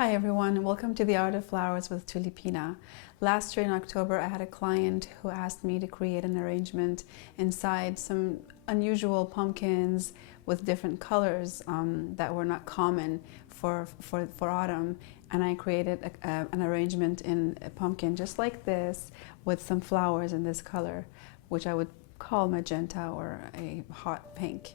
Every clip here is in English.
Hi everyone, welcome to the Art of Flowers with Tulipina. Last year in October I had a client who asked me to create an arrangement inside some unusual pumpkins with different colors that were not common for autumn, and I created an arrangement in a pumpkin just like this with some flowers in this color, which I would call magenta or a hot pink.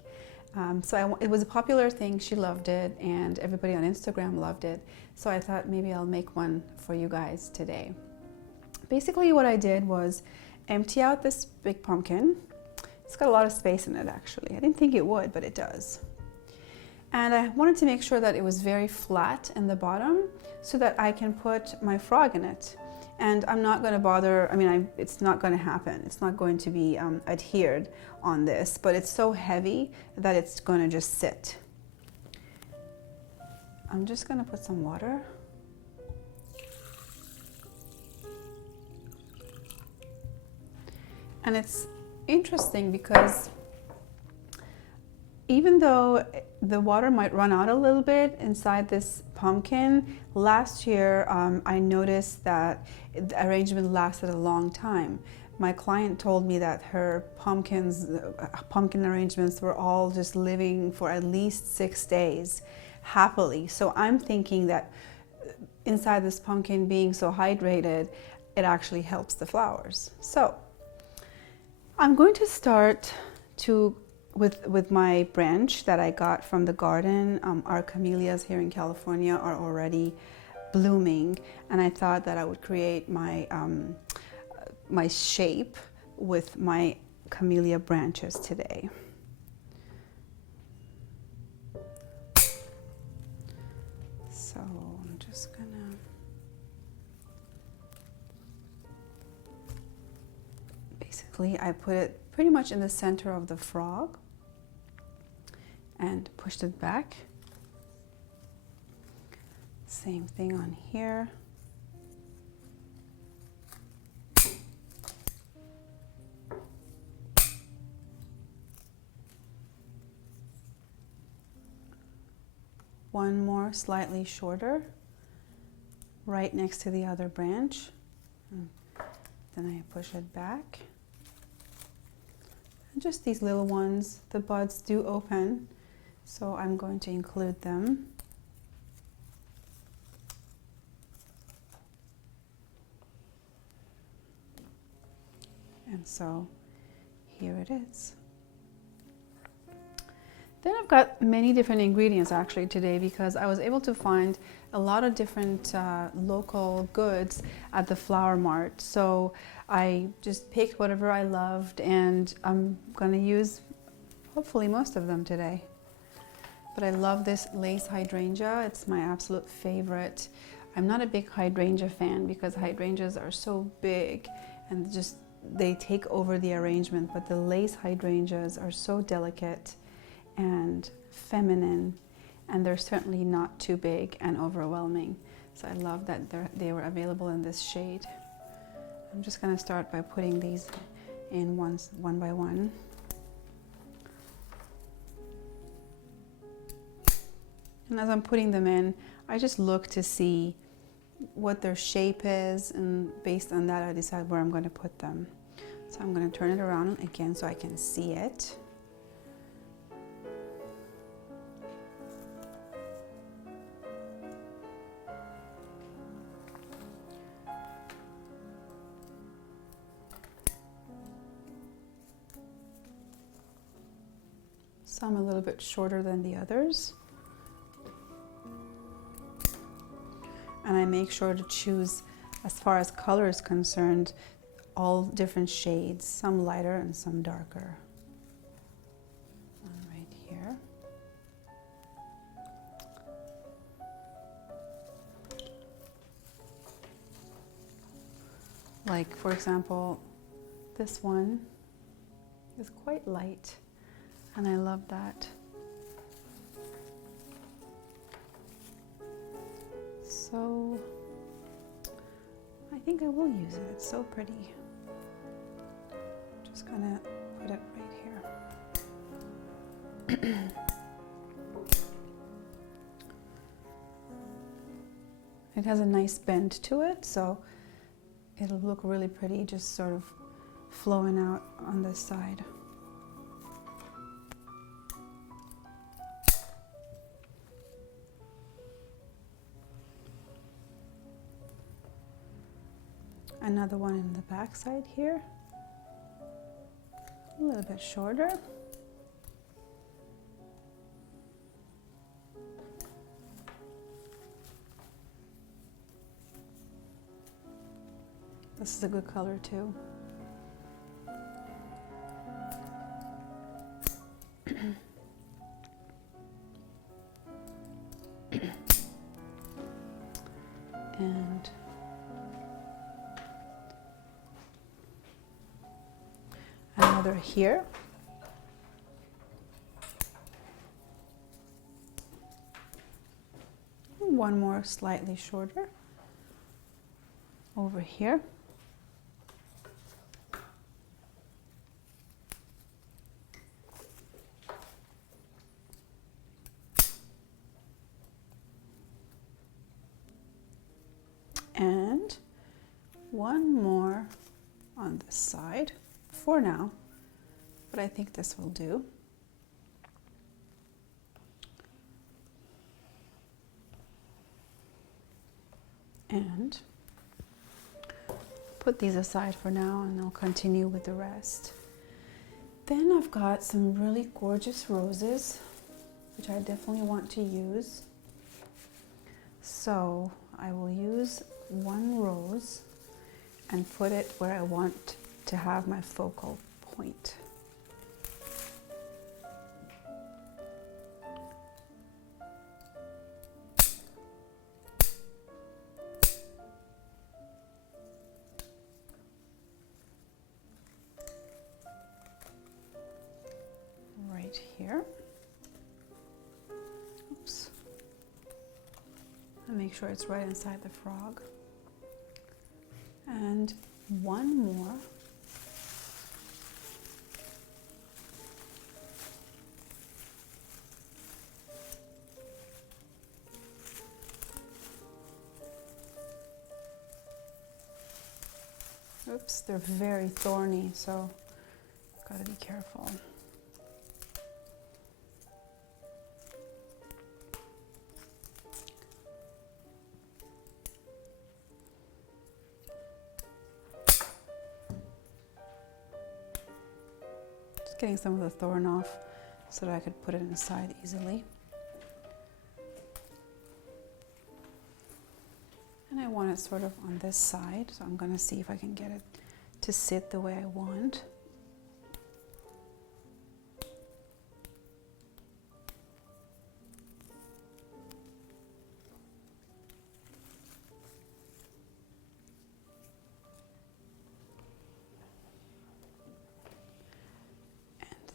It was a popular thing, she loved it, and everybody on Instagram loved it. So I thought maybe I'll make one for you guys today. Basically what I did was empty out this big pumpkin. It's got a lot of space in it actually. I didn't think it would, but it does. And I wanted to make sure that it was very flat in the bottom so that I can put my frog in it. And I'm not going to bother, it's not going to happen. It's not going to be adhered on this, but it's so heavy that it's going to just sit. I'm just going to put some water. And it's interesting because even though the water might run out a little bit inside this pumpkin, last year I noticed that the arrangement lasted a long time. My client told me that her pumpkin arrangements were all just living for at least 6 days happily. So I'm thinking that inside this pumpkin being so hydrated, it actually helps the flowers. So I'm going to start with my branch that I got from the garden. Our camellias here in California are already blooming, and I thought that I would create my my shape with my camellia branches today. So I'm just gonna basically I put it pretty much in the center of the frog and pushed it back. Same thing on here. One more slightly shorter, right next to the other branch. And then I push it back. And just these little ones, the buds do open, so I'm going to include them. And so here it is. Then I've got many different ingredients actually today because I was able to find a lot of different local goods at the flower mart. So I just picked whatever I loved, and I'm going to use hopefully most of them today. But I love this lace hydrangea. It's my absolute favorite. I'm not a big hydrangea fan because hydrangeas are so big and just they take over the arrangement, but the lace hydrangeas are so delicate and feminine, and they're certainly not too big and overwhelming. So I love that they were available in this shade. I'm just going to start by putting these in one by one. And as I'm putting them in, I just look to see what their shape is, and based on that I decide where I'm going to put them. So I'm going to turn it around again so I can see it. Some a little bit shorter than the others. And I make sure to choose, as far as color is concerned, all different shades, some lighter and some darker. One right here. Like, for example, this one is quite light, and I love that. So I think I will use it. It's so pretty. Just gonna put it right here. It has a nice bend to it, so it'll look really pretty just sort of flowing out on this side. Another one in the back side here, a little bit shorter. This is a good color too. And another here. One more slightly shorter over here. And one more on this side for now, but I think this will do. And put these aside for now, and I'll continue with the rest. Then I've got some really gorgeous roses, which I definitely want to use. So I will use one rose and put it where I want to have my focal point. Right here. Oops. And make sure it's right inside the frog. And one more. Oops, they're very thorny, so gotta be careful. Getting some of the thorn off so that I could put it inside easily. And I want it sort of on this side, so I'm going to see if I can get it to sit the way I want.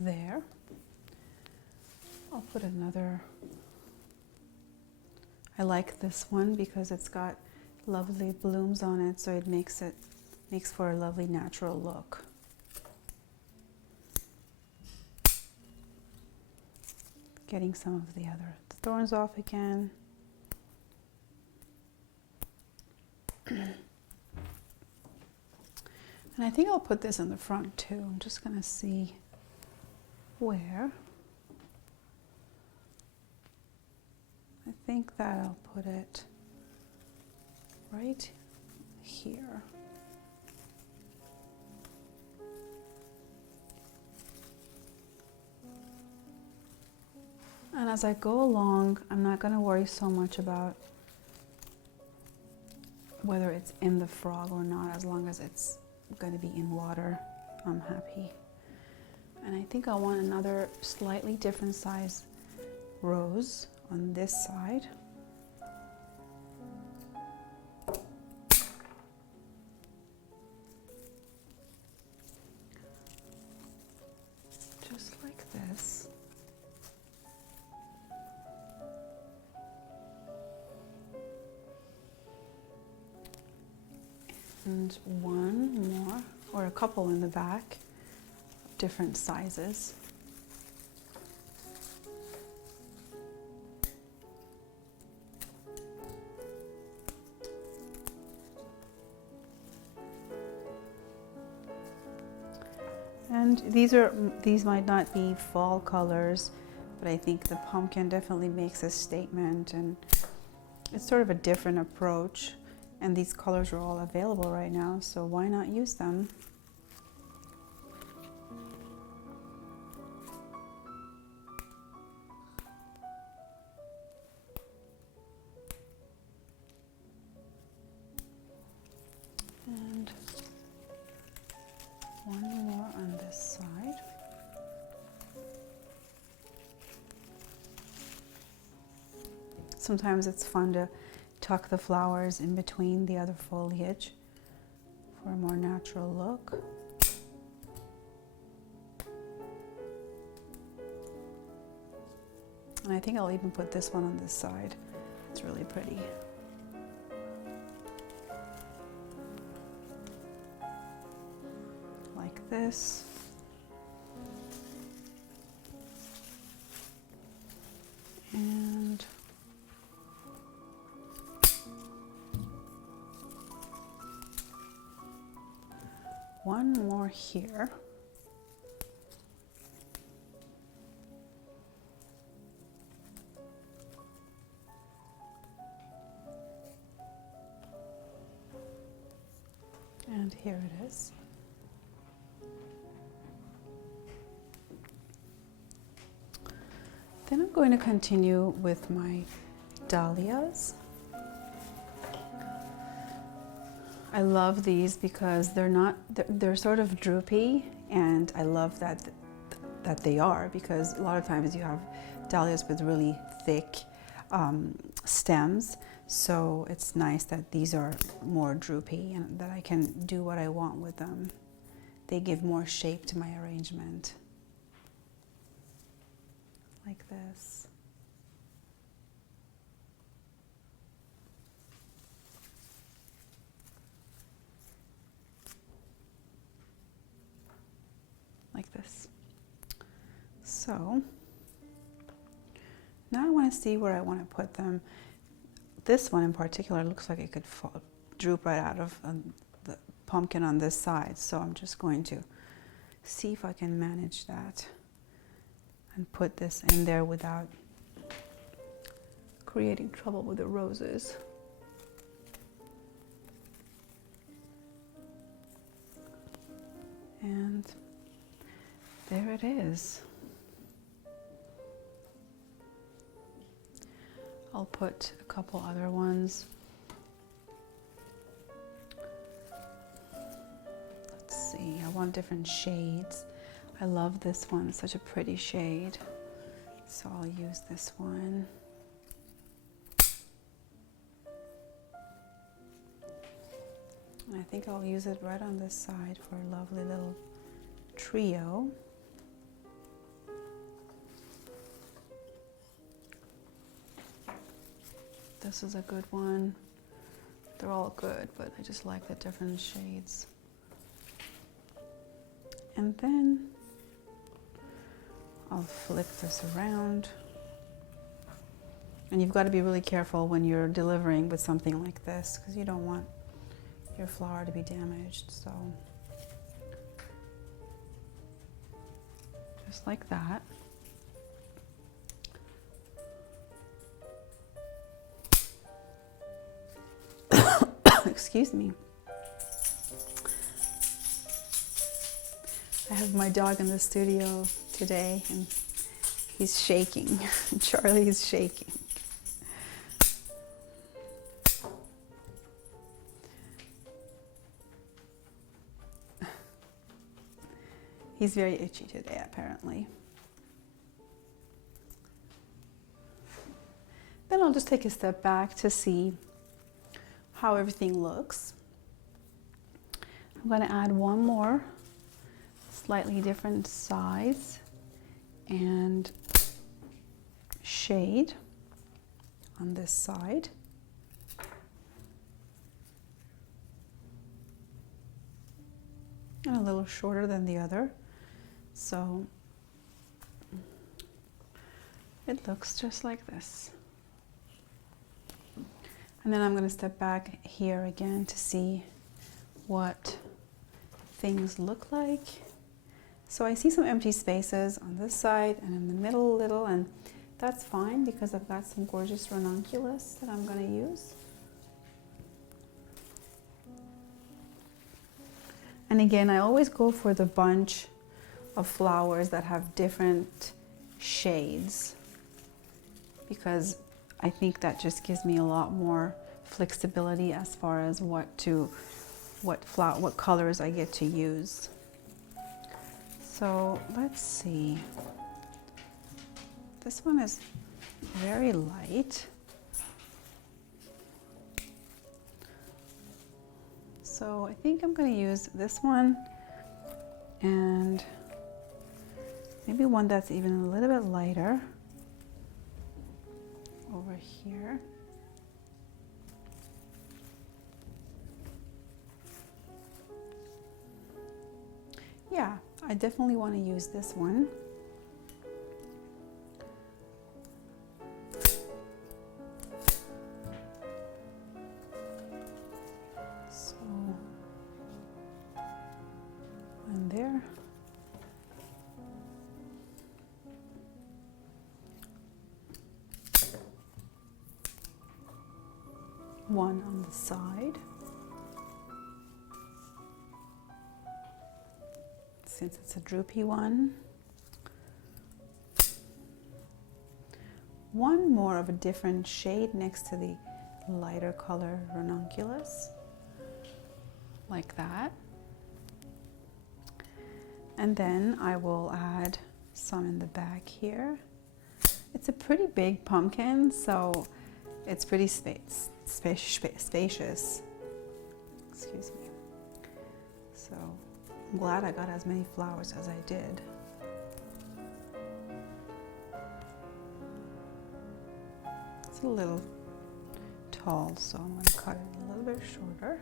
There. I'll put another. I like this one because it's got lovely blooms on it, so it makes for a lovely natural look. Getting some of the other thorns off again. And I think I'll put this in the front too. I'm just going to see where. I think that I'll put it right here. And as I go along, I'm not going to worry so much about whether it's in the frog or not. As long as it's going to be in water, I'm happy. And I think I want another slightly different size rose on this side. Just like this. And one more, or a couple in the back. Different sizes. And these might not be fall colors, but I think the pumpkin definitely makes a statement, and it's sort of a different approach. And these colors are all available right now, so why not use them? And one more on this side. Sometimes it's fun to tuck the flowers in between the other foliage for a more natural look. And I think I'll even put this one on this side. It's really pretty. Like this. And one more here. And here it is. Then I'm going to continue with my dahlias. I love these because they're sort of droopy, and I love that they are, because a lot of times you have dahlias with really thick stems, so it's nice that these are more droopy and that I can do what I want with them. They give more shape to my arrangement. Like this. Like this. So now I want to see where I want to put them. This one in particular looks like it could droop right out of the pumpkin on this side, so I'm just going to see if I can manage that and put this in there without creating trouble with the roses. And there it is. I'll put a couple other ones. Let's see, I want different shades. I love this one, it's such a pretty shade. So I'll use this one. And I think I'll use it right on this side for a lovely little trio. This is a good one. They're all good, but I just like the different shades. And then I'll flip this around. And you've got to be really careful when you're delivering with something like this, because you don't want your flower to be damaged. So just like that. Excuse me. I have my dog in the studio today and he's shaking. Charlie is shaking. He's very itchy today, apparently. Then I'll just take a step back to see how everything looks. I'm going to add one more slightly different size and shade on this side. And a little shorter than the other. So it looks just like this. And then I'm going to step back here again to see what things look like. So I see some empty spaces on this side and in the middle a little, and that's fine because I've got some gorgeous ranunculus that I'm going to use. And again, I always go for the bunch of flowers that have different shades because I think that just gives me a lot more flexibility as far as what colors I get to use. So let's see. This one is very light. So I think I'm going to use this one and maybe one that's even a little bit lighter over here. Yeah, I definitely want to use this one. So, one there. One on the side. Since it's a droopy one. One more of a different shade next to the lighter color ranunculus, like that. And then I will add some in the back here. It's a pretty big pumpkin, so it's pretty spacious. Excuse me. So I'm glad I got as many flowers as I did. It's a little tall, so I'm going to cut it a little bit shorter.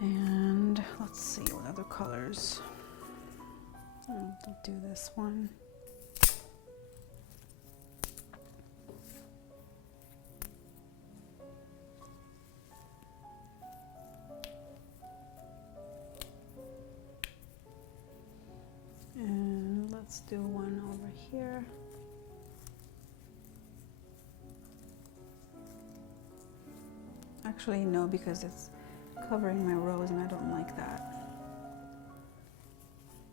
And let's see what other colors. I'll do this one. And let's do one over here. Actually, no, because it's covering my rose and I don't like that.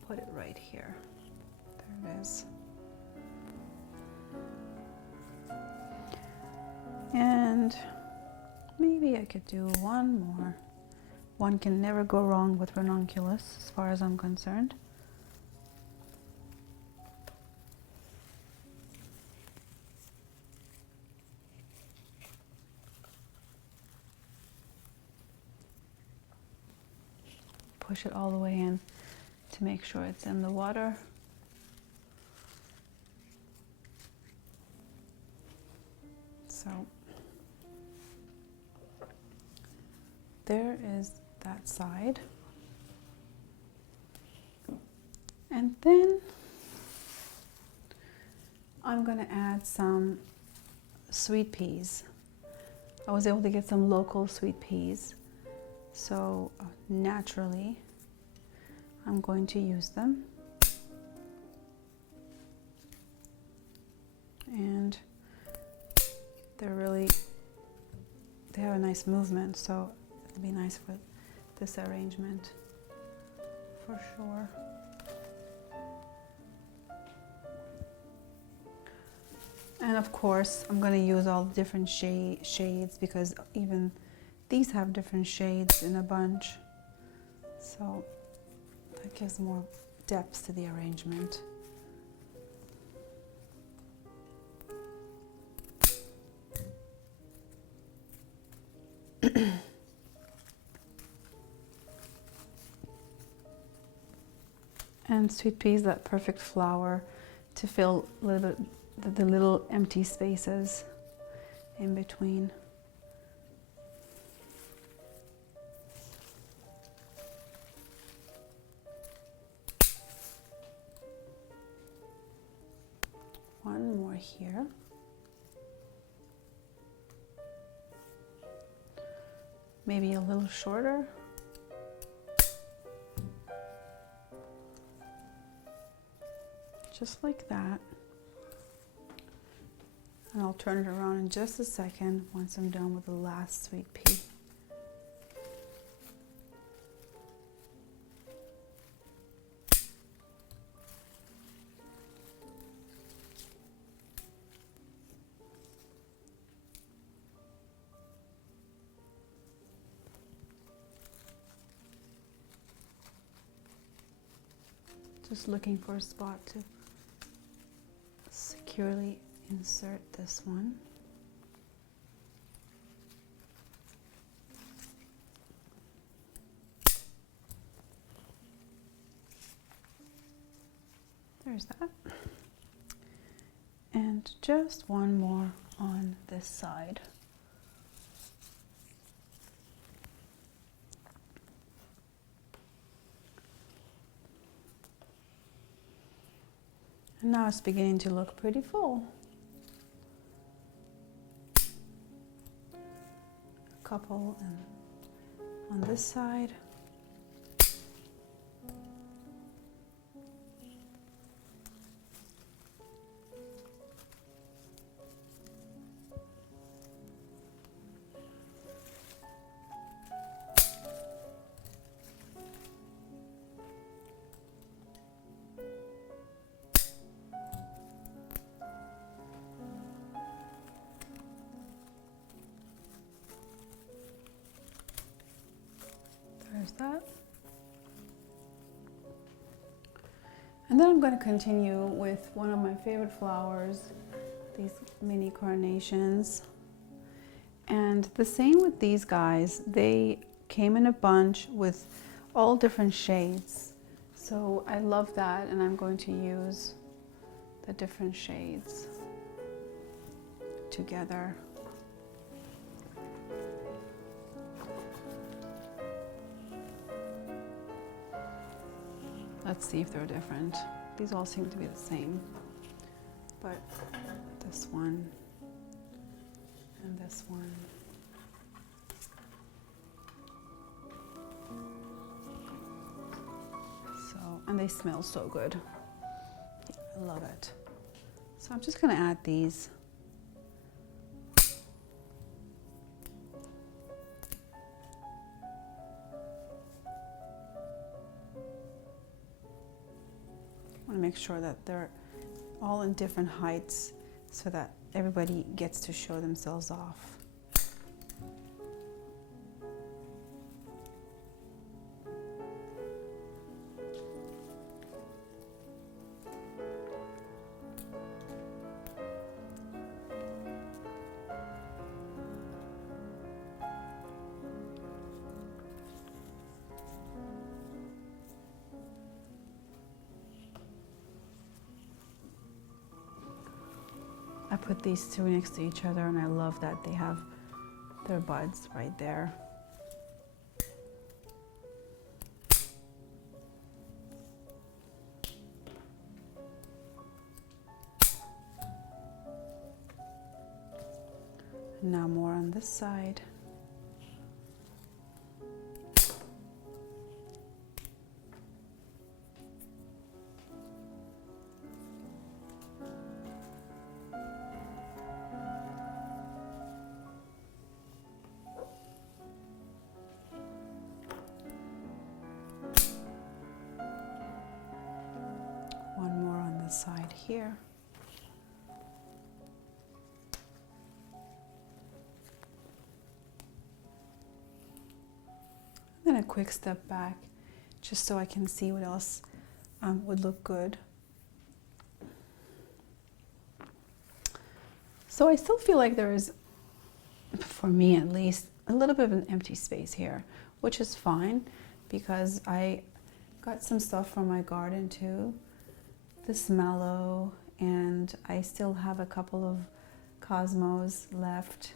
Put it right here. There it is. And maybe I could do one more. One can never go wrong with ranunculus as far as I'm concerned. Push it all the way in to make sure it's in the water. So there is that side. And then I'm going to add some sweet peas. I was able to get some local sweet peas. So naturally, I'm going to use them. And they have a nice movement, so it'll be nice for this arrangement, for sure. And of course, I'm going to use all the different shades because even these have different shades in a bunch, so that gives more depth to the arrangement. And sweet pea is that perfect flower to fill a little bit the little empty spaces in between. One more here. maybe a little shorter. Just like that. And I'll turn it around in just a second once I'm done with the last sweet pea. Just looking for a spot to securely insert this one. There's that. And just one more on this side. And now it's beginning to look pretty full. A couple on this side. There's that. And then I'm going to continue with one of my favorite flowers, these mini carnations. And the same with these guys, they came in a bunch with all different shades. So I love that, and I'm going to use the different shades together. Let's see if they're different. These all seem to be the same, but this one and this one. So, and they smell so good. Yeah, I love it. So I'm just gonna add these. I want to make sure that they're all in different heights so that everybody gets to show themselves off. I put these two next to each other, and I love that they have their buds right there. And now more on this side. One more on the side here. Then a quick step back, just so I can see what else would look good. So I still feel like there is, for me at least, a little bit of an empty space here, which is fine because I got some stuff from my garden too. This mallow, and I still have a couple of cosmos left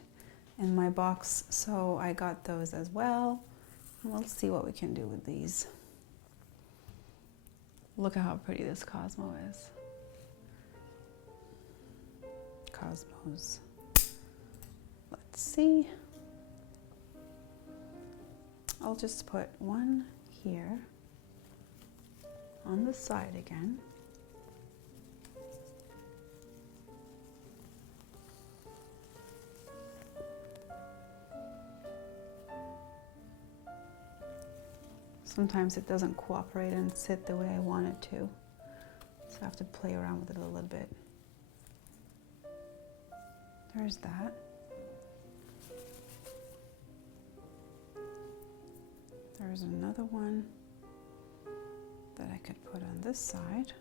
in my box, so I got those as well. And we'll see what we can do with these. Look at how pretty this cosmo is. Cosmos. Let's see. I'll just put one here on the side again. Sometimes it doesn't cooperate and sit the way I want it to, so I have to play around with it a little bit. There's that. There's another one that I could put on this side.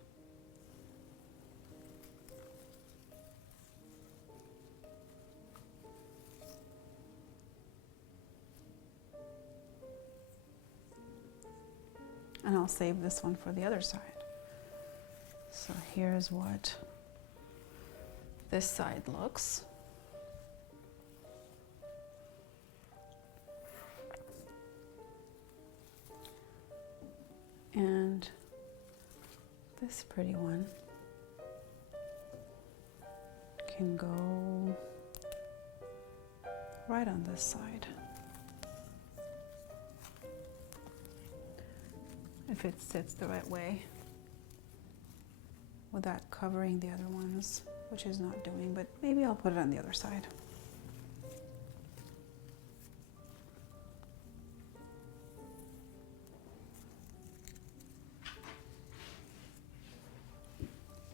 And I'll save this one for the other side. So here's what this side looks. And this pretty one can go right on this side. If it sits the right way without covering the other ones, which is not doing, but maybe I'll put it on the other side.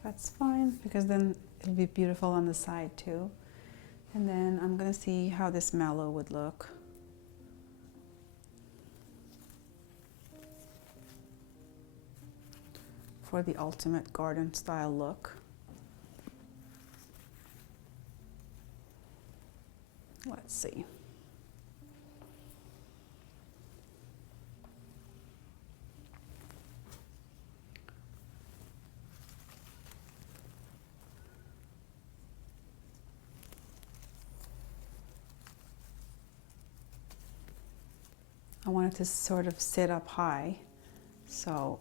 That's fine, because then it'll be beautiful on the side too. And then I'm gonna see how this mallow would look. For the ultimate garden style look. Let's see. I want it to sort of sit up high, so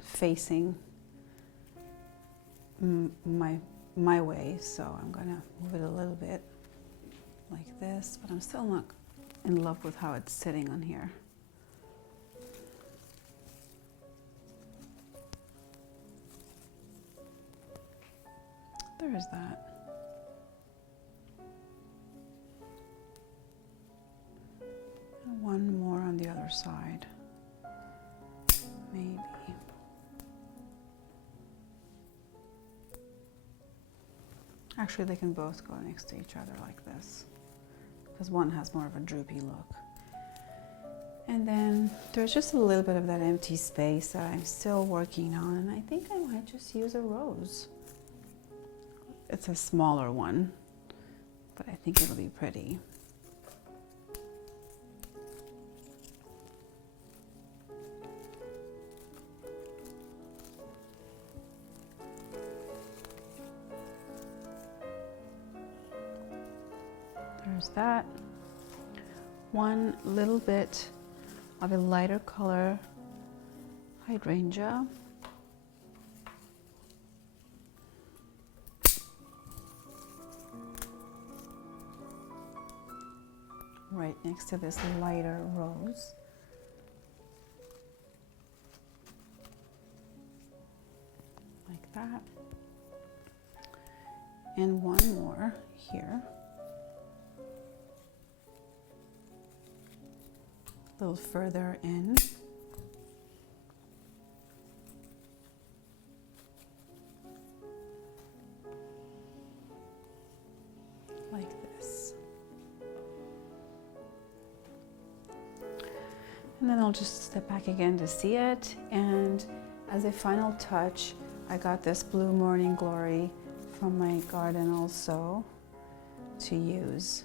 facing my way, so I'm gonna move it a little bit like this, but I'm still not in love with how it's sitting on here. There is that. And one more on the other side, maybe. Actually, they can both go next to each other like this, because one has more of a droopy look. And then there's just a little bit of that empty space that I'm still working on, and I think I might just use a rose. It's a smaller one, but I think it'll be pretty. There's that. One little bit of a lighter color hydrangea. Right next to this lighter rose. Like that. And one more here. A little further in. Like this. And then I'll just step back again to see it. And as a final touch, I got this Blue Morning Glory from my garden also to use.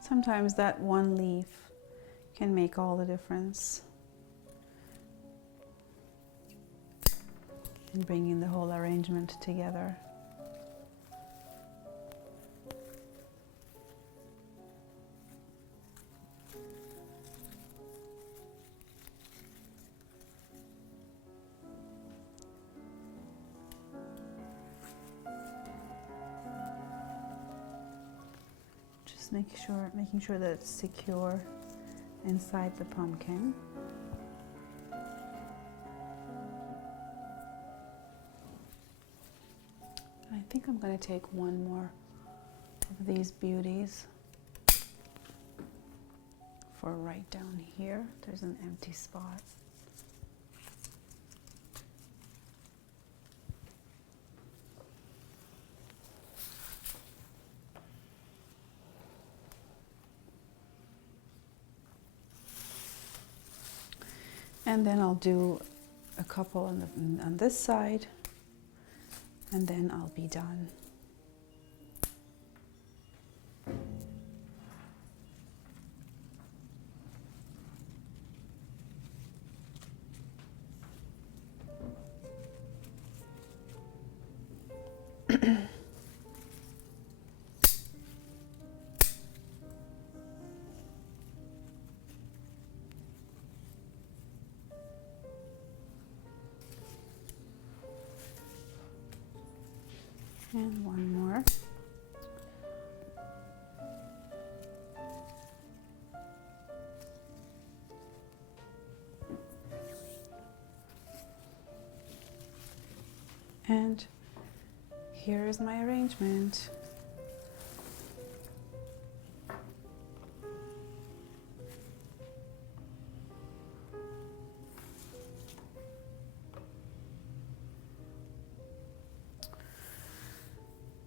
Sometimes that one leaf can make all the difference in bringing the whole arrangement together. making sure that it's secure inside the pumpkin. I think I'm going to take one more of these beauties for right down here. There's an empty spot. And then I'll do a couple on this side, and then I'll be done. And one more. And here is my arrangement.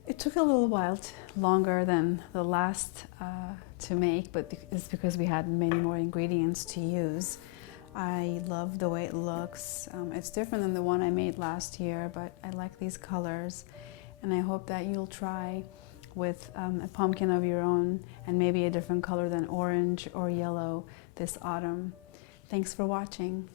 It took a little while longer than the last to make, but it's because we had many more ingredients to use. I love the way it looks. It's different than the one I made last year, but I like these colors, and I hope that you'll try with a pumpkin of your own and maybe a different color than orange or yellow this autumn. Thanks for watching.